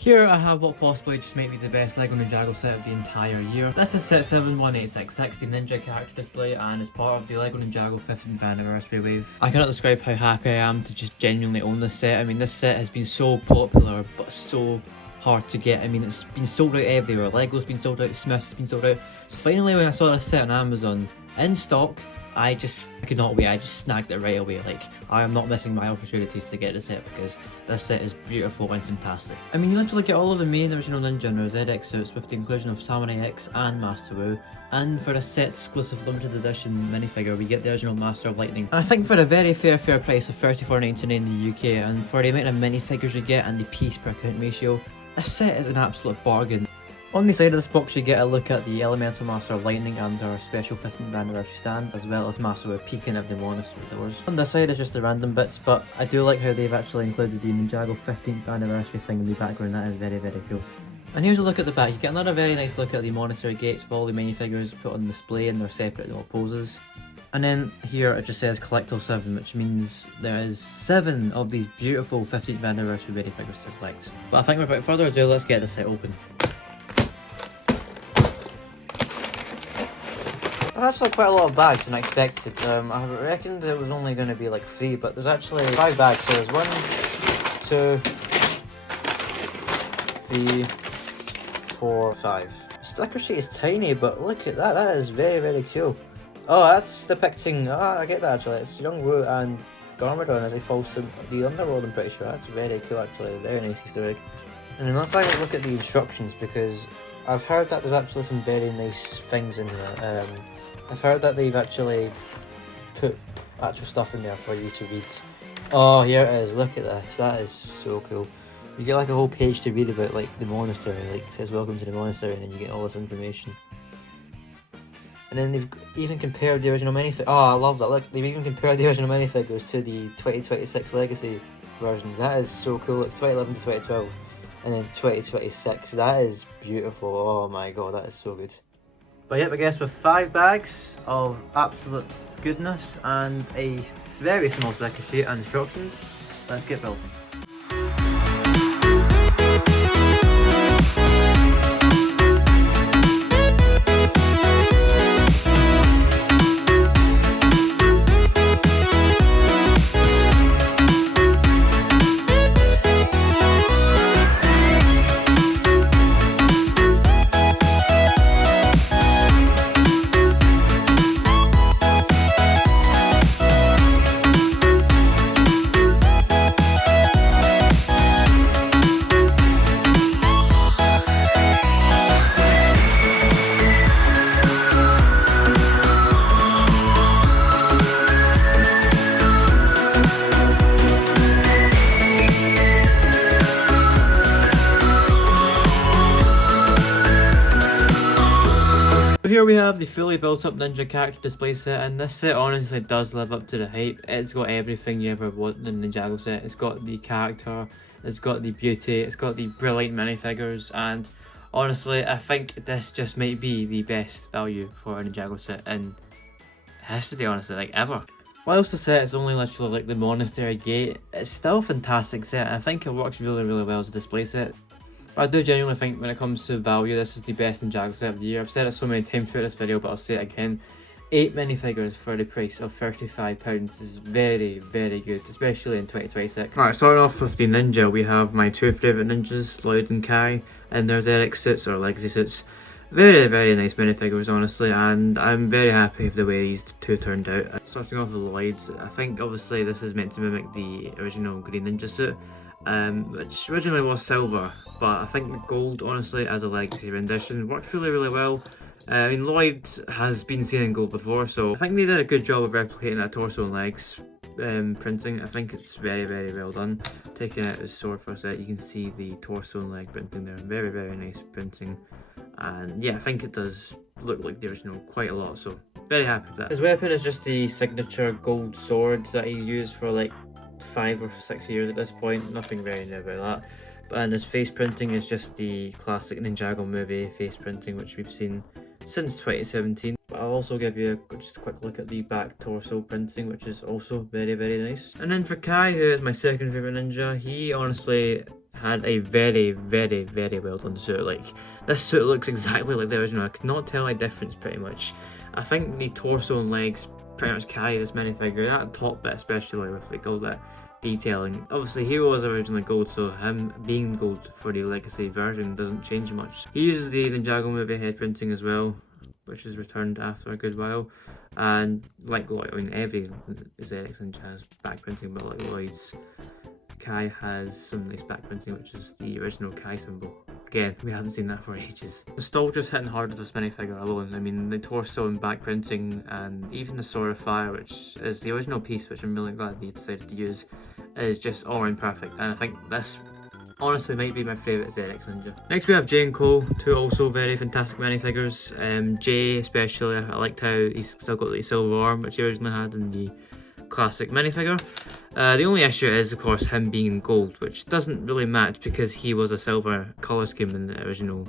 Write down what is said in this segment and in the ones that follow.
Here I have what possibly just might be the best LEGO Ninjago set of the entire year. This is set 71866, the Ninja character display, and is part of the LEGO Ninjago 15th anniversary wave. I cannot describe how happy I am to just genuinely own this set. I mean, this set has been so popular, but so hard to get. I mean, it's been sold out everywhere. LEGO's been sold out, Smith's been sold out. So finally when I saw this set on Amazon, in stock, I could not wait. I just snagged it right away. Like, I am not missing my opportunities to get this set because this set is beautiful and fantastic. I mean, you literally get all of the main original Ninja and their ZX suits with the inclusion of Samurai X and Master Wu. And for a set's exclusive limited edition minifigure, we get the original Master of Lightning. And I think for a very fair price of $34.99 in the UK, and for the amount of minifigures you get and the piece per count ratio, this set is an absolute bargain. On the side of this box you get a look at the Elemental Master of Lightning and our special 15th anniversary stand, as well as Master Wu peeking at the monastery doors. On this side is just the random bits, but I do like how they've actually included the Ninjago 15th anniversary thing in the background. That is very cool. And here's a look at the back. You get another very nice look at the monastery gates with all the minifigures put on display in their separate little poses. And then here it just says Collecto 7, which means there is 7 of these beautiful 15th anniversary minifigures to collect. But I think without further ado, let's get the set open. There's actually quite a lot of bags than I expected. I reckoned it was only going to be like 3, but there's actually 5 bags. So there's 1, 2, 3, 4, 5. The sticker sheet is tiny, but look at that. That is very cool. Oh, that's depicting. I get that actually. It's Young Wu and Garmadon as he falls to the underworld. I'm pretty sure that's very cool actually. Very nice Easter egg. And then let's have a look at the instructions, because I've heard that there's actually some very nice things in here. I've heard that they've actually put actual stuff in there for you to read. Oh, here it is. Look at this. That is so cool. You get like a whole page to read about like the monastery. Like it says welcome to the monastery, and then you get all this information. And then they've even compared the original minifigures. Oh, I love that. Look, they've even compared the original minifigures to the 2026 Legacy versions. That is so cool. It's 2011 to 2012. And then 2026. That is beautiful. Oh my god, that is so good. But yep, I guess with 5 bags of absolute goodness and a very small sticker sheet and instructions, let's get building. Here we have the fully built up Ninja character display set, and this set honestly does live up to the hype. It's got everything you ever want in the Ninjago set. It's got the character, it's got the beauty, it's got the brilliant minifigures, and honestly I think this just might be the best value for a Ninjago set in history, honestly, like ever. Whilst the set is only literally like the monastery gate, it's still a fantastic set, and I think it works really well as a display set. I do genuinely think when it comes to value, this is the best Ninjago set of the year. I've said it so many times throughout this video, but I'll say it again. 8 minifigures for the price of £35 is very good, especially in 2026. Alright, starting off with the Ninja, we have my 2 favourite ninjas, Lloyd and Kai, and their ZX suits or Legacy suits. Very nice minifigures, honestly, and I'm very happy with the way these 2 turned out. Starting off with Lloyd, I think obviously this is meant to mimic the original Green Ninja suit, which originally was silver, but I think the gold, honestly, as a Legacy rendition, works really well. I mean, Lloyd has been seen in gold before, so I think they did a good job of replicating that torso and legs printing. I think it's very well done. Taking out his sword for a sec, you can see the torso and leg printing there. Very nice printing, and yeah, I think it does look like the original quite a lot, so very happy with that. His weapon is just the signature gold sword that he used for like 5 or 6 years at this point. Nothing very new about that. And his face printing is just the classic Ninjago movie face printing, which we've seen since 2017. But I'll also give you just a quick look at the back torso printing, which is also very nice. And then for Kai, who is my second favourite ninja, he honestly had a very, very, very well done suit. Like, this suit looks exactly like the original. I could not tell a difference pretty much. I think the torso and legs pretty much carry this minifigure. That top bit especially with like all that detailing. Obviously he was originally gold, so him being gold for the legacy version doesn't change much. He uses the Ninjago movie head printing as well, which is returned after a good while. And like Lloyd, I mean every ZX Ninja has back printing, but like Lloyd's Kai has some nice back printing, which is the original Kai symbol. Again, we haven't seen that for ages. Nostalgia's hitting hard with this minifigure alone. I mean, the torso and back printing, and even the Sword of Fire, which is the original piece, which I'm really glad they decided to use, is just all around perfect. And I think this honestly might be my favourite ZX Ninja. Next we have Jay and Cole, two also very fantastic minifigures. Jay especially, I liked how he's still got the silver arm, which he originally had in the classic minifigure. The only issue is of course him being in gold, which doesn't really match because he was a silver colour scheme in the original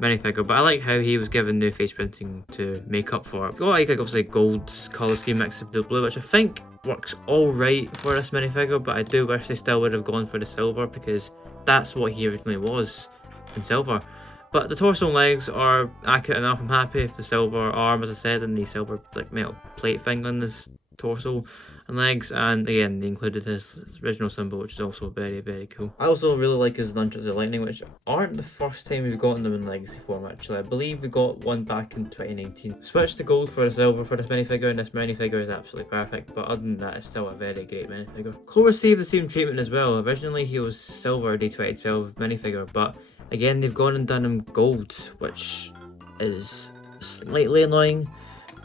minifigure, but I like how he was given new face printing to make up for it. Got like obviously gold colour scheme mixed with the blue, which I think works alright for this minifigure, but I do wish they still would have gone for the silver because that's what he originally was in silver. But the torso and legs are accurate enough. I'm happy with the silver arm, as I said, and the silver like metal plate thing on this torso and legs, and again they included his original symbol, which is also very, very cool. I also really like his nunchucks of lightning, which aren't the first time we've gotten them in legacy form actually. I believe we got one back in 2019. Switched to gold for the silver for this minifigure, and this minifigure is absolutely perfect, but other than that it's still a very great minifigure. Cole received the same treatment as well. Originally he was silver D2012 minifigure, but again they've gone and done him gold, which is slightly annoying,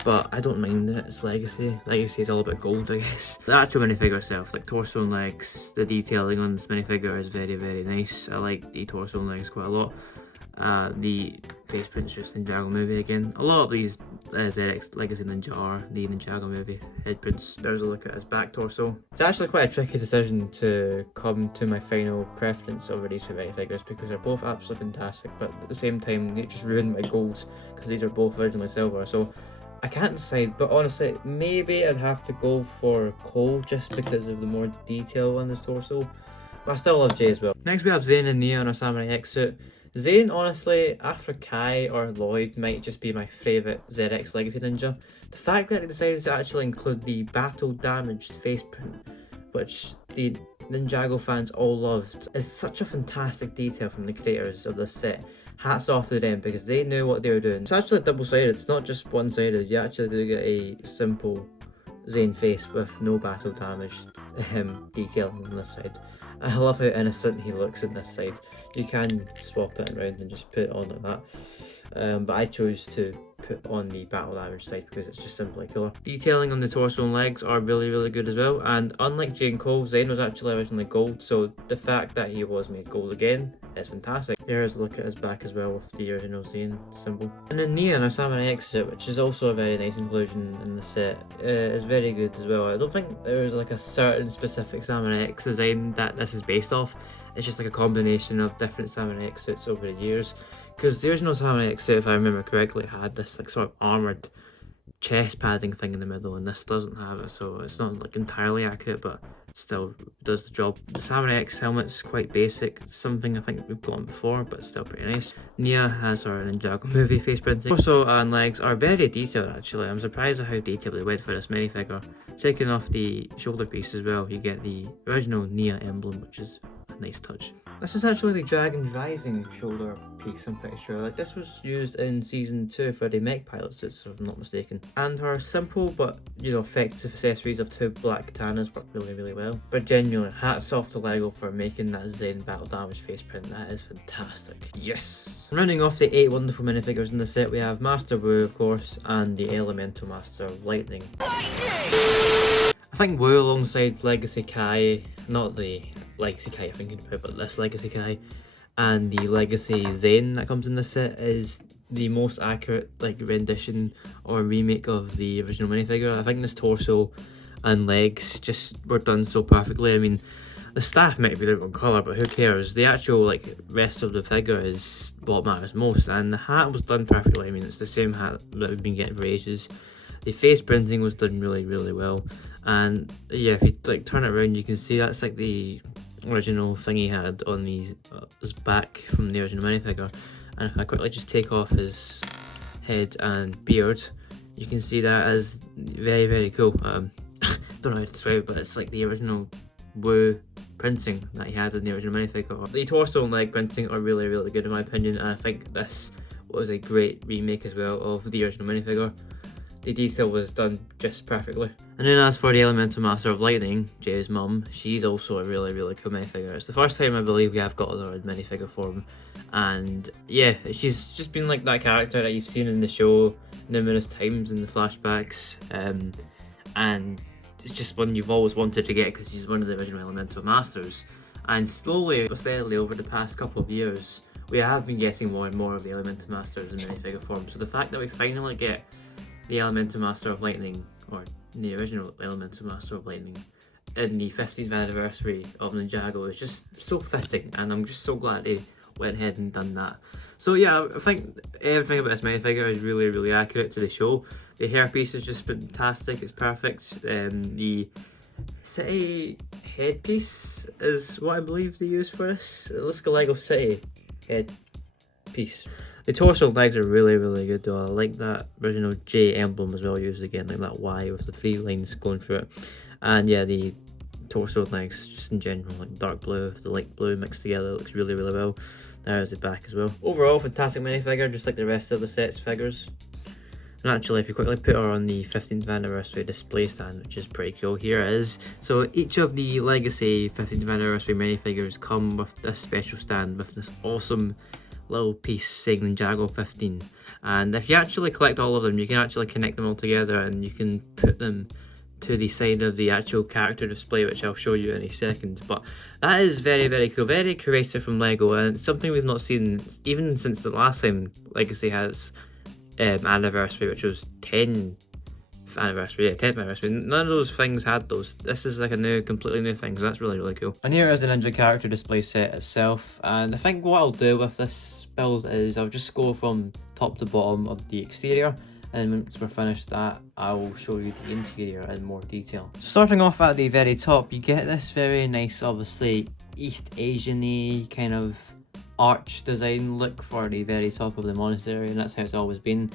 but I don't mind it. It's legacy. Legacy is all about gold, I guess. The actual minifigure itself, like torso and legs, the detailing on this minifigure is very, very nice. I like the torso and legs quite a lot. The face print's just Ninjago movie again. A lot of these ZX Legacy Ninja are the Ninjago movie head prints. There's a look at his back torso. It's actually quite a tricky decision to come to my final preference over these two minifigures because they're both absolutely fantastic, but at the same time they just ruined my golds because these are both originally silver. So I can't decide, but honestly, maybe I'd have to go for Cole just because of the more detail on his torso. But I still love Jay as well. Next we have Zane and Nia in a Samurai X suit. Zane, honestly, after Kai or Lloyd, might just be my favourite ZX Legacy Ninja. The fact that they decided to actually include the battle damaged face print, which the Ninjago fans all loved, is such a fantastic detail from the creators of this set. Hats off to them because they knew what they were doing. It's actually double-sided, it's not just one-sided. You actually do get a simple Zane face with no battle damage detailing on this side. I love how innocent he looks in this side. You can swap it around and just put it on like that. But I chose to put on the battle damage side because it's just simply cooler. Detailing on the torso and legs are really, really good as well. And unlike Jay and Cole, Zane was actually originally gold, so the fact that he was made gold again is fantastic. Here's a look at his back as well with the original Zane symbol. And then Nia in our Samurai X set, which is also a very nice inclusion in the set, is very good as well. I don't think there's like a certain specific Samurai X design that this is based off. It's just like a combination of different Samurai X suits over the years. Because the original Samurai X suit, if I remember correctly, had this like sort of armoured chest padding thing in the middle, and this doesn't have it, so it's not like entirely accurate, but it still does the job. The Samurai X helmet's quite basic, something I think we've gotten before, but it's still pretty nice. Nia has her Ninjago movie face printing. Torso and legs are very detailed actually. I'm surprised at how detailed they went for this minifigure. Taking off the shoulder piece as well, you get the original Nia emblem, which is a nice touch. This is actually the Dragon's Rising shoulder piece, I'm pretty sure. Like, this was used in season 2 for the mech pilot suits, if I'm not mistaken. And her simple but, you know, effective accessories of 2 black katanas work really, really well. But genuinely, hats off to LEGO for making that Zane battle damage face print. That is fantastic. Yes! Rounding off the 8 wonderful minifigures in the set, we have Master Wu, of course, and the Elemental Master, Lightning. I think Wu alongside Legacy Kai, not the Legacy Kai I'm thinking about, but this Legacy Kai and the Legacy Zane that comes in this set is the most accurate like rendition or remake of the original minifigure. I think this torso and legs just were done so perfectly. I mean, the staff might be the wrong colour, but who cares? The actual like rest of the figure is what matters most, and the hat was done perfectly. I mean, it's the same hat that we've been getting for ages. The face printing was done really, really well, and yeah, if you like turn it around, you can see that's like the original thing he had on his back from the original minifigure. And if I quickly just take off his head and beard, you can see that as very, very cool. Don't know how to describe it, but it's like the original Wu printing that he had in the original minifigure. The torso and leg printing are really, really good in my opinion, and I think this was a great remake as well of the original minifigure. The detail was done just perfectly. And then as for the Elemental Master of Lightning, Jay's mum, she's also a really, really cool minifigure. It's the first time I believe we have got her in minifigure form, and yeah, she's just been like that character that you've seen in the show numerous times in the flashbacks, and it's just one you've always wanted to get because she's one of the original Elemental Masters. And slowly but steadily over the past couple of years, we have been getting more and more of the Elemental Masters in minifigure form. So the fact that we finally get the Elemental Master of Lightning, or the original Elemental Master of Lightning, in the 15th anniversary of Ninjago is just so fitting, and I'm just so glad they went ahead and done that. So yeah, I think everything about this minifigure is really, really accurate to the show. The hairpiece is just fantastic, it's perfect. The city headpiece is what I believe they use for this. It looks like a Lego City headpiece. The torso and legs are really, really good though. I like that original J emblem as well used again, like that Y with the 3 lines going through it. And yeah, the torso and legs just in general, like dark blue with the light blue mixed together, looks really, really well. There's the back as well. Overall, fantastic minifigure, just like the rest of the set's figures. And actually, if you quickly put her on the 15th anniversary display stand, which is pretty cool, here it is. So each of the Legacy 15th anniversary minifigures come with this special stand with this awesome little piece saying Ninjago 15. And if you actually collect all of them, you can actually connect them all together and you can put them to the side of the actual character display, which I'll show you in a second. But that is very, very cool, very creative from Lego, and it's something we've not seen even since the last time Legacy has anniversary, which was 10th anniversary. None of those things had those. This is like a new, completely new thing, so that's really, really cool. And here is the Ninja character display set itself, and I think what I'll do with this build is I'll just go from top to bottom of the exterior, and once we're finished that, I will show you the interior in more detail. Starting off at the very top, you get this very nice, obviously East Asian-y kind of arch design look for the very top of the monastery, and that's how it's always been.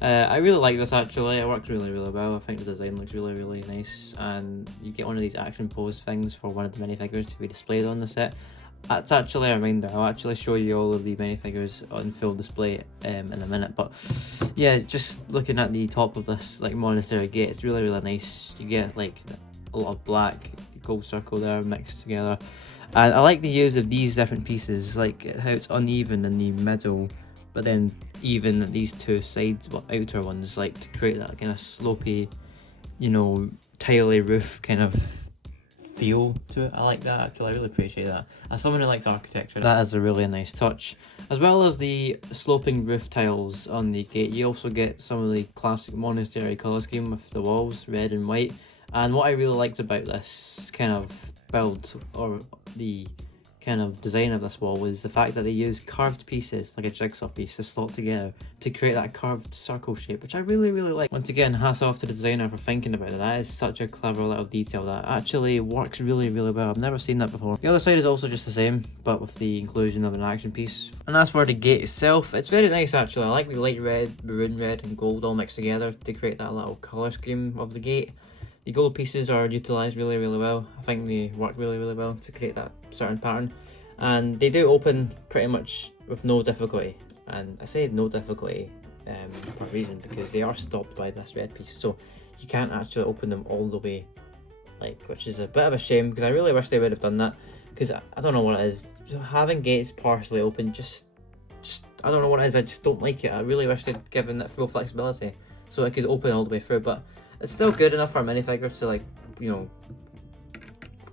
I really like this actually, it works really, really well. I think the design looks really, really nice, and you get one of these action pose things for one of the minifigures to be displayed on the set. That's actually a reminder, I'll actually show you all of the minifigures on full display in a minute, but yeah, just looking at the top of this like monastery gate, it's really, really nice. You get like a lot of black gold circle there mixed together, and I like the use of these different pieces, like how it's uneven in the middle but then even at these two sides, but outer ones, like to create that kind of slopey, you know, tiley roof kind of feel to it. I like that actually, I really appreciate that. As someone who likes architecture, that is a really nice touch. As well as the sloping roof tiles on the gate, you also get some of the classic monastery colour scheme with the walls, red and white. And what I really liked about this kind of build, or the kind of design of this wall, was the fact that they used curved pieces, like a jigsaw piece, to slot together to create that curved circle shape, which I really, really like. Once again, hats off to the designer for thinking about it. That is such a clever little detail that actually works really, really well. I've never seen that before. The other side is also just the same, but with the inclusion of an action piece. And as for the gate itself, it's very nice actually. I like the light red, maroon red and gold all mixed together to create that little colour scheme of the gate. The gold pieces are utilised really, really well. I think they work really, really well to create that certain pattern. And they do open pretty much with no difficulty. And I say no difficulty for a reason, because they are stopped by this red piece. So you can't actually open them all the way, like, which is a bit of a shame, because I really wish they would have done that. Because I don't know what it is. Having gates partially open, just I don't know what it is. I just don't like it. I really wish they'd given it full flexibility so it could open all the way through. But it's still good enough for a minifigure to, like, you know,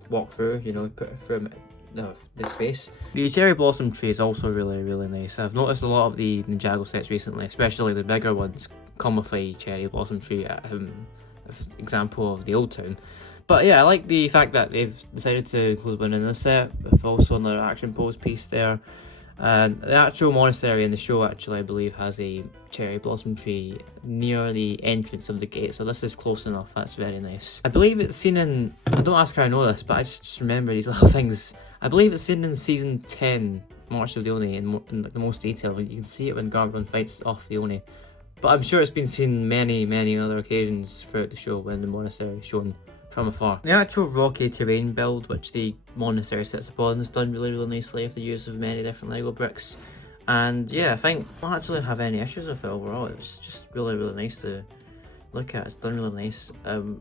walk through, you know, put it through the space. The cherry blossom tree is also really, really nice. I've noticed a lot of the Ninjago sets recently, especially the bigger ones, come with a cherry blossom tree, example of the old town. But yeah, I like the fact that they've decided to include one in this set, with also another action pose piece there. And the actual monastery in the show actually, I believe, has a cherry blossom tree near the entrance of the gate, so this is close enough. That's very nice. I believe it's seen in, don't ask how I know this, but I just remember these little things. I believe it's seen in season 10, March of the Oni, in like the most detail. You can see it when Garmadon fights off the Oni. But I'm sure it's been seen many other occasions throughout the show when the monastery is shown from afar. The actual rocky terrain build which the monastery sits upon is done really nicely with the use of many different Lego bricks. And yeah, I think I don't actually have any issues with it overall. It's just really nice to look at. It's done really nice.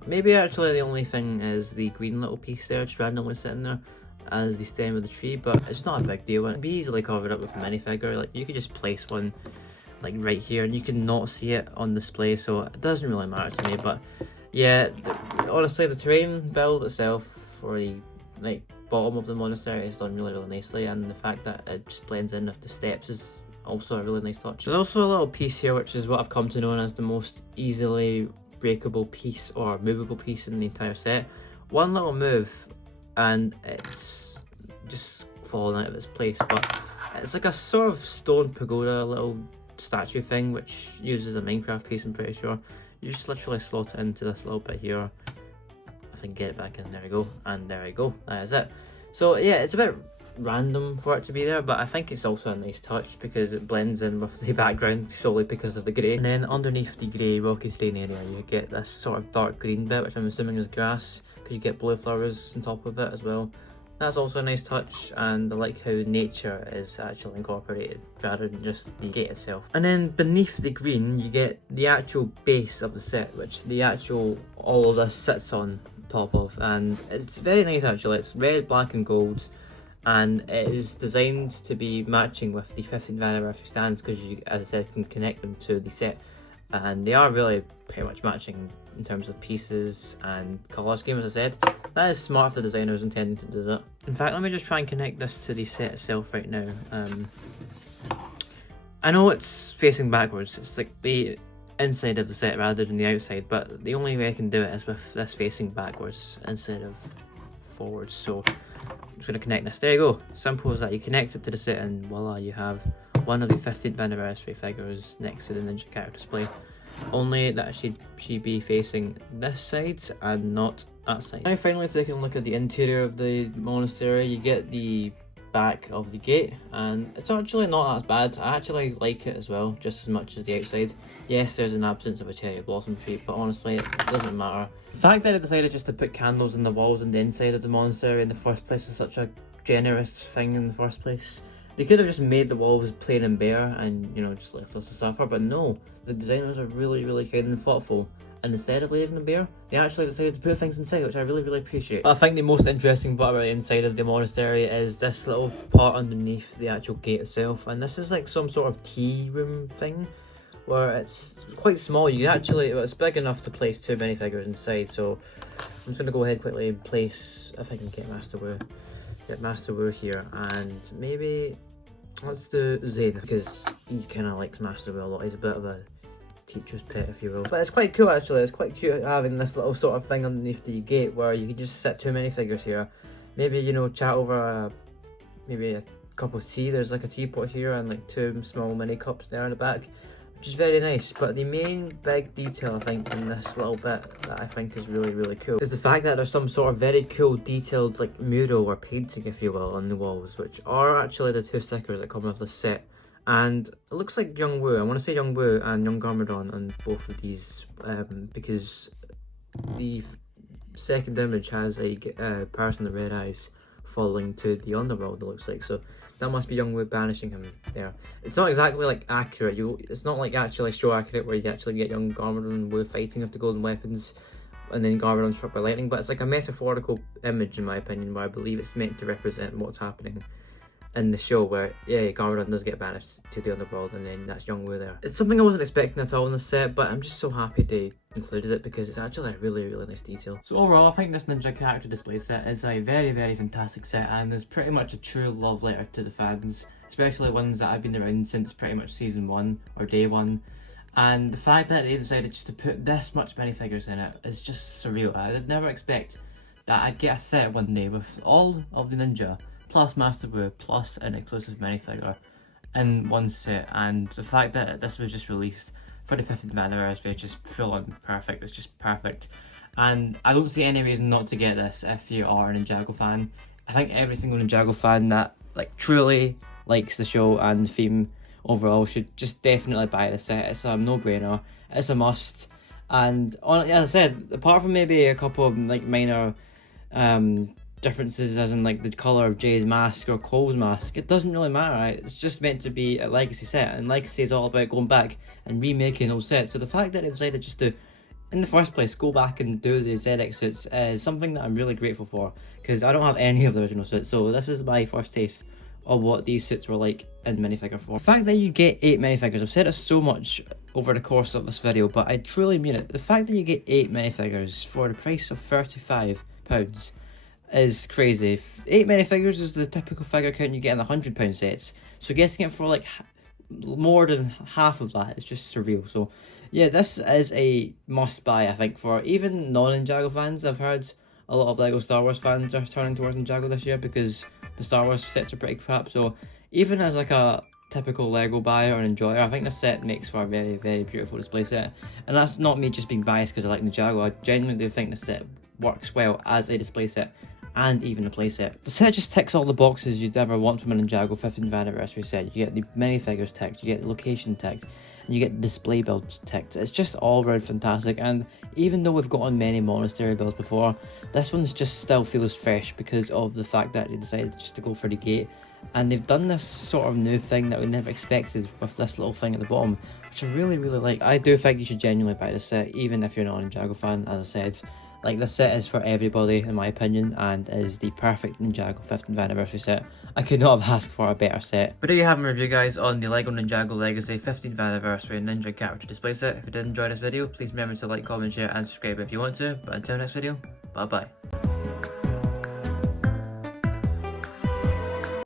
Maybe actually the only thing is the green little piece there, just randomly sitting there as the stem of the tree, but it's not a big deal. It'd be easily covered up with a minifigure. Like, you could just place one like right here and you can not see it on display, so it doesn't really matter to me. But yeah, honestly, the terrain build itself for the like bottom of the monastery is done really nicely, and the fact that it just blends in with the steps is also a really nice touch. There's also a little piece here which is what I've come to know as the most easily breakable piece or movable piece in the entire set. One little move and it's just fallen out of its place, but it's like a sort of stone pagoda little statue thing which uses a Minecraft piece, I'm pretty sure. You just literally slot it into this little bit here. If I can get it back in, there we go, and there we go, that is it. So yeah, it's a bit random for it to be there, but I think it's also a nice touch because it blends in with the background solely because of the grey. And then underneath the grey rocky terrain area you get this sort of dark green bit which I'm assuming is grass, because you get blue flowers on top of it as well. That's also a nice touch, and I like how nature is actually incorporated rather than just the gate itself. And then beneath the green you get the actual base of the set, which all of this sits on top of, and it's very nice actually. It's red, black and gold, and it is designed to be matching with the 15th anniversary stands because you, as I said, can connect them to the set, and they are really pretty much matching in terms of pieces and colour scheme. As I said, that is smart if the designer is intending to do that. In fact, let me just try and connect this to the set itself right now. I know it's facing backwards, it's like the inside of the set rather than the outside, but the only way I can do it is with this facing backwards instead of forwards. So I'm just going to connect this. There you go, simple as that. You connect it to the set and voila, you have one of the 15th anniversary figures next to the Ninja character display. Only that she be facing this side and not that side. Now finally taking a look at the interior of the monastery, you get the back of the gate, and it's actually not that bad. I actually like it as well, just as much as the outside. Yes, there's an absence of a cherry blossom tree, but honestly it doesn't matter. The fact that I decided just to put candles in the walls and the inside of the monastery in the first place is such a generous thing in the first place. They could have just made the walls plain and bare and, you know, just left us to suffer, but no, the designers are really kind and thoughtful, and instead of leaving them bare, they actually decided to put things inside, which I really appreciate. I think the most interesting part about the inside of the monastery is this little part underneath the actual gate itself, and this is like some sort of tea room thing where it's quite small. You actually, well, it's big enough to place 2 minifigures inside, so I'm just going to go ahead quickly and place, if I can get Master Wu here, and maybe let's do Zane because he kind of likes Master Wu a lot. He's a bit of a teacher's pet, if you will. But it's quite cool actually. It's quite cute having this little sort of thing underneath the gate where you can just sit 2 minifigures here. Maybe, you know, chat over maybe a cup of tea. There's like a teapot here and like 2 small mini cups there in the back, which is very nice. But the main big detail I think in this little bit that I think is really cool is the fact that there's some sort of very cool detailed like mural or painting, if you will, on the walls, which are actually the 2 stickers that come with the set. And it looks like Young Woo. I want to say Young Woo and Young Garmadon on both of these, because the second image has a person with red eyes falling to the underworld, it looks like. So that must be Young Woo banishing him there. It's not exactly like accurate. It's not like actually show accurate where you actually get Young Garmadon and Woo fighting with the golden weapons and then Garmadon struck by lightning, but it's like a metaphorical image in my opinion, where I believe it's meant to represent what's happening in the show, where yeah, Garmadon does get banished to the underworld and then that's Young Woo there. It's something I wasn't expecting at all in the set, but I'm just so happy they included it because it's actually a really nice detail. So overall, I think this Ninja character display set is a very fantastic set, and is pretty much a true love letter to the fans, especially ones that have been around since pretty much season 1 or day 1. And the fact that they decided just to put this much minifigures in it is just surreal. I did never expect that I'd get a set one day with all of the Ninja plus Master Wu plus an exclusive minifigure in one set, and the fact that this was just released for the 15th anniversary is just full on perfect. It's just perfect, and I don't see any reason not to get this if you are a Ninjago fan. I think every single Ninjago fan that like truly likes the show and the theme overall should just definitely buy this set. It's a no-brainer. It's a must. And as I said, apart from maybe a couple of like minor differences, as in like the color of Jay's mask or Cole's mask, it doesn't really matter. Right? It's just meant to be a legacy set, and legacy is all about going back and remaking old sets. So the fact that they decided just to, in the first place, go back and do the ZX suits is something that I'm really grateful for, because I don't have any of the original suits. So this is my first taste of what these suits were like in minifigure form. The fact that you get 8 minifigures, I've said it so much over the course of this video, but I truly mean it. The fact that you get 8 minifigures for the price of £35 is crazy. 8 minifigures is the typical figure count you get in the £100 sets, so getting it for like more than half of that is just surreal. So yeah, this is a must buy, I think, for even non-Ninjago fans. I've heard a lot of LEGO Star Wars fans are turning towards Ninjago this year because the Star Wars sets are pretty crap. So even as like a typical LEGO buyer or enjoyer, I think this set makes for a very, very beautiful display set. And that's not me just being biased because I like Ninjago. I genuinely do think this set works well as a display set and even a playset. The set just ticks all the boxes you'd ever want from a Ninjago 15th anniversary set. You get the minifigures ticked, you get the location ticked, and you get the display builds ticked. It's just all around fantastic, and even though we've gotten many monastery builds before, this one's just still feels fresh because of the fact that they decided just to go for the gate, and they've done this sort of new thing that we never expected with this little thing at the bottom, which I really, really like. I do think you should genuinely buy this set, even if you're not a Ninjago fan. As I said, like, this set is for everybody in my opinion, and is the perfect Ninjago 15th anniversary set. I could not have asked for a better set. But there you have my review, guys, on the LEGO Ninjago Legacy 15th anniversary Ninja character display set. If you did enjoy this video, please remember to like, comment, share and subscribe if you want to. But until next video, bye bye.